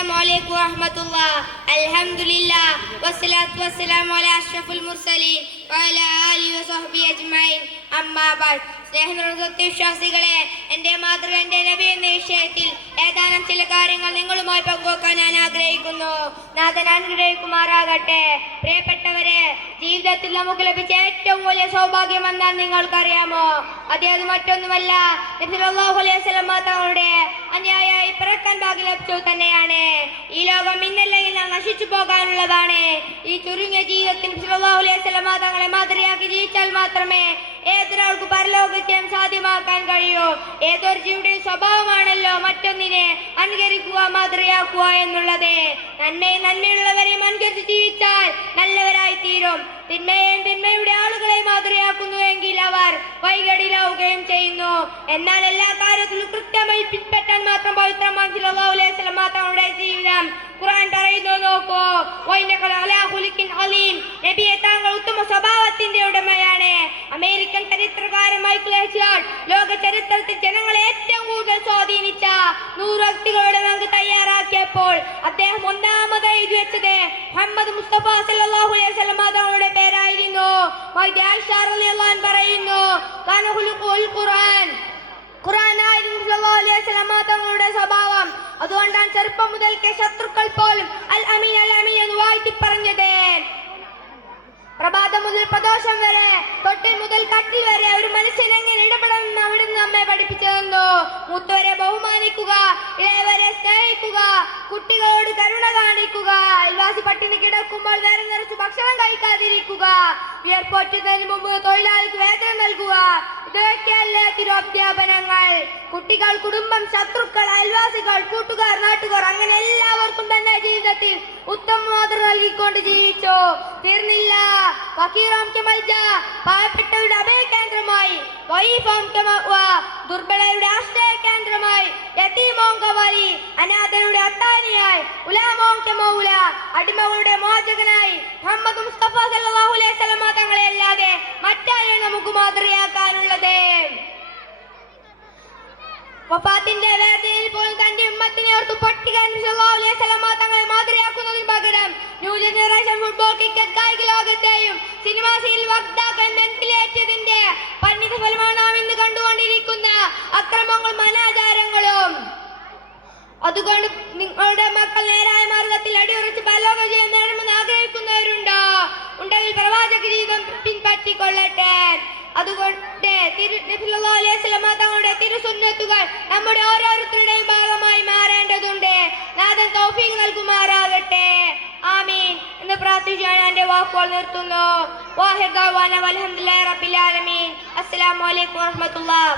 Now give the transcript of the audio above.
അസ്സലാമു അലൈക്കും വറഹ്മത്തുള്ളാഹി. അൽഹംദുലില്ലാഹ് വസ്സലാത്തു വസ്സലാമു അലാ അഷ്റഫുൽ മുർസലീൻ വഅലാ ആലിഹി വസഹ്ബിഹി അജ്മഈൻ. അമ്മാ ബഅദ്. സ്നേഹമുള്ള സത്യവിശ്വാസികളെ, എൻ്റെ മാതൃക എൻ്റെ നബി എന്ന വിഷയത്തിൽ ഏതാനും ചില കാര്യങ്ങൾ നിങ്ങളുമായി പങ്കുവെക്കാൻ ഞാൻ ആഗ്രഹിക്കുന്നു. നാഥൻ അനുഗ്രഹിക്കുമാറാകട്ടെ. പ്രിയപ്പെട്ടവരെ, ജീവിതത്തിൽ നമുക്ക് ലഭിച്ച ഏറ്റവും വലിയ സൗഭാഗ്യം എന്നാൽ നിങ്ങൾക്കറിയാമോ? അത് മറ്റൊന്നുമല്ല, നബി സല്ലല്ലാഹു അലൈഹി വസല്ലം തങ്ങളുടെ അന്യായമായി പിറക്കാൻ ഭാഗ്യം ലഭിച്ചു തന്നെയാണ്. ഈ ലോകം ഇന്നല്ലെങ്കിൽ നശിച്ചു പോകാനുള്ളതാണ്. ഈ ചുരുങ്ങിയ ജീവിതത്തിൽ നബി സല്ലല്ലാഹു അലൈഹി വസല്ലം തങ്ങളെ മാതൃകയാക്കി ജീവിച്ചാൽ മാത്രമേ ഏതൊരാൾക്ക് പരലോകത്തെയും സാധ്യമാക്കാൻ കഴിയൂ. ഏതൊരു ജീവിയുടെയും സ്വഭാവമാണല്ലോ മറ്റൊന്നിനെ അനുകരിക്കുക, മാതൃകയാക്കുക എന്നുള്ളത്. നന്മയുള്ളവരെയും അനുകരിച്ച് ജീവിച്ചാൽ നല്ലവരായി തീരും. തിന്മയുടെ ആളുകളെ മാതൃകയാക്കുന്നുവെങ്കിൽ അവർ വൈകടിലാവുകയും ചെയ്യുന്നു. എന്നാൽ എല്ലാ കാര്യത്തിലും കൃത്യമായി പിൻപറ്റാൻ മാത്രം പവിത്രമായ സല്ലല്ലാഹു അലൈഹി വസല്ലം തങ്ങളുടെ ജീവിതം ഖുർആൻ പറയുന്നു, നോക്കൂ. നബിയെ, താങ്കൾ ഉത്തമ സ്വഭാവത്തിന്റെ ഉടമയാണ്. അമേരിക്കൻ ചരിത്രകാരൻ മൈക്കിൾ എച്ച് ലോക ചരിത്രത്തിൽ ജനങ്ങളെ ഏറ്റവും കൂടുതൽ സ്വാധീനിച്ച 100 വ്യക്തികളുടെ നമുക്ക് തയ്യാറാക്കിയപ്പോൾ അദ്ദേഹം ഒന്നാമതായി എഴുതി വെച്ചത് മുഹമ്മദ് മുസ്തഫ സല്ലല്ലാഹു അലൈഹി വസല്ലം തങ്ങളുടെ പേരായിരുന്നു. പറയുന്നു, ഖുർആനായിരുന്നു സല്ലല്ലാഹു അലൈഹി വസല്ലം തങ്ങളുടെ സ്വഭാവം. അതുകൊണ്ടാണ് ചെറുപ്പം മുതൽക്കേ ശത്രുക്കൾ പോലും അൽ അമീൻ അൽ അമീൻ എന്ന് വാഴ്ത്തി പറഞ്ഞത്. പ്രഭാതം മുതൽ പ്രദോഷം വരെ, തൊട്ടിൽ മുതൽ കട്ടിൽ വരെ ഒരു മനുഷ്യൻ എങ്ങനെ ഇടപെടണമെന്ന് അവിടുന്ന് നമ്മെ പഠിപ്പിച്ചു തന്നു. മൂത്തവരെ ബഹുമാനിക്കുക, ഇളയവരെ സ്നേഹിക്കുക, കുട്ടികളോട് കരുണ കാണിക്കുക, അയൽവാസി പട്ടിണി കിടക്കുമ്പോൾ വേറെ നിറച്ച് ഭക്ഷണം കഴിക്കാതിരിക്കുക, വിയർപ്പൊറ്റുന്നതിന് മുമ്പ് തൊഴിലാളിക്ക് വേതനം നൽകുക. ഇതൊക്കെയല്ലേ തിരുവധ്യാപനങ്ങൾ. കുട്ടികൾ, കുടുംബം, ശത്രുക്കൾ, അയൽവാസികൾ, കൂട്ടുകാർ, നാട്ടുകാർ, അങ്ങനെ എല്ലാവർക്കും തന്നെ ജീവിതത്തിൽ ഉത്തമ മാതൃക നൽകിക്കൊണ്ട് ജീവിച്ചു. തീർന്നില്ല. പാവപ്പെട്ടവരുടെ അഭയ കേന്ദ്രമായി, ദുർബലരുടെ ആശ്രയ കേന്ദ്രമായി, അനാഥരുടെ അത്താനിയായി, അടിമകളുടെ മോചകനായി മുഹമ്മദ് മുസ്തഫ സല്ലല്ലാഹു അലൈഹി വസല്ലം തങ്ങളെ അല്ലാതെ മറ്റാരെയും നമുക്ക് മാതൃകയാക്കാനുള്ളത്? വഫാത്തിന്റെ വേദനയിൽ പോലും തന്റെ ഉമ്മത്തിനെ ഓർത്ത് പൊട്ടിക്കാൻ സല്ലല്ലാഹു അലൈഹി വസല്ലം തങ്ങളെ മാതൃകയാക്കുന്നതിന് പകരം ന്യൂ ജനറേഷൻ ഫുട്ബോൾ, ക്രിക്കറ്റ്, കായിക ലോകത്തെയും സിനിമാസിൽ വക്താക്കൾ നെഞ്ചിലേറ്റിയതിന്റെ പരിണിത ഫലമാണ് നാം ഇന്ന് കണ്ടുകൊണ്ടിരിക്കുന്ന അക്രമങ്ങളും അനാചാരങ്ങളും. അതുകൊണ്ട് നിങ്ങളുടെ മക്കൾ നേരായ മാർഗത്തിൽ അടിയുറച്ച് പരലോക ജീവിതം നേടണമെന്ന് ആഗ്രഹിക്കുന്നവരുണ്ടോ? ഉണ്ടെങ്കിൽ പ്രവാചക ജീവിതം പിൻപറ്റിക്കൊള്ളട്ടെ. അതുകൊണ്ട് തങ്ങളുടെ തിരുസുന്നത്തുകൾ നമ്മുടെ ഓരോരുത്തരുടെയും ഭാഗമായി മാറേണ്ടതുണ്ട്. നാഥൻ തൗഫീഖ് നൽകുമാറാകട്ടെ. ആമീൻ എന്ന് പ്രാർത്ഥിച്ചാണ് എന്റെ വാക്കുകൾ നിർത്തുന്നു. അസ്സലാമു അലൈക്കും വറഹ്മത്തുള്ളാഹി.